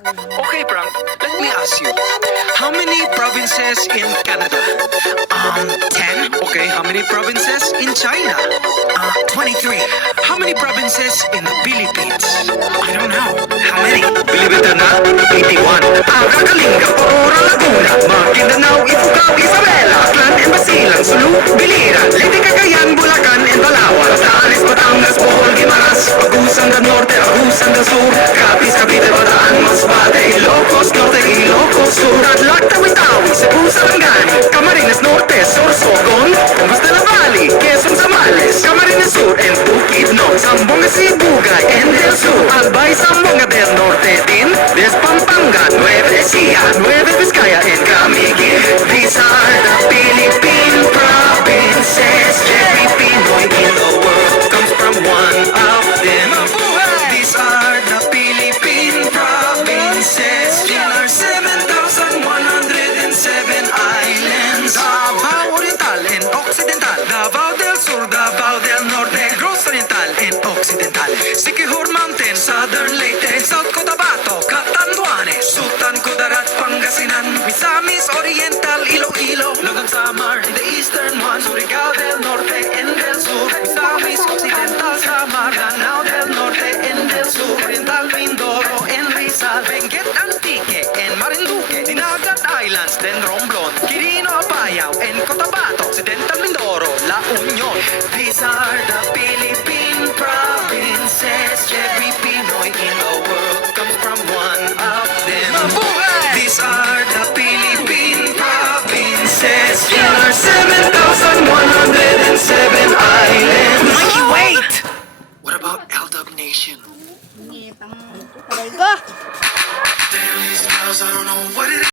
Okay, Frank, let me ask you. How many provinces in Canada? 10? Okay, how many provinces in China? 23. How many provinces in the Philippines? I don't know. How many? Believe it or not, 81. Aga, Kalinga, Aurora, Laguna, Maguindanao, Ifugao, Isabela, Aklan, and Basilan, Sulu, Biliran, Leyte, Cagayan, Bulacan, and Palawan, Batanes, Batangas, Bohol, Guimaras, Agusan del Norte, Agusan del Sur, Capiz, Cavite, Bataan, Masbate, Ilocos Norte, Ilocos Sur, Tarlac, Tawi-Tawi, Cebu, Sarangani, Camarines Norte, Sorsogon, Camas de la Valley, Quezon, Zambales, Camarines Sur, and Bukidnon, Zamboanga, Sibugay, and del Sur, Albay, Zamboanga del Norte, din, Des Pampanga, Nueva Ecija, Nueva Vizcaya, and Camiguin. These are the Philippine provinces. Every Pinoy in the world comes from one of them. These are the Philippine provinces. There are 7,107 islands. Davao Oriental and Occidental, Davao del Sur, Davao del Norte, Negros Oriental and Occidental, Siquijor Mountain, Southern Leyte, South Cotabato, Catanduanes, Sultan Kudarat, Pangasinan, Misamis Oriental, Iloilo, Logan Samar, and the eastern one, Surigao del Norte and del Sur, Misamis Occidental, Samar, Lanao del Norte and del Sur, Oriental Mindoro and Rizal, Benguet Antique and Marinduque, Dinagat Islands, then Romblon, Quirino, Apayao and Cotabato, Occidental Mindoro, La Union. These are the Philippine provinces. Every Pinoy in the world comes from one of them. These are the Philippine provinces. There are 7,107 islands. Mikey, wait! What about Aldab Nation? Go! There is miles, I don't know what it is.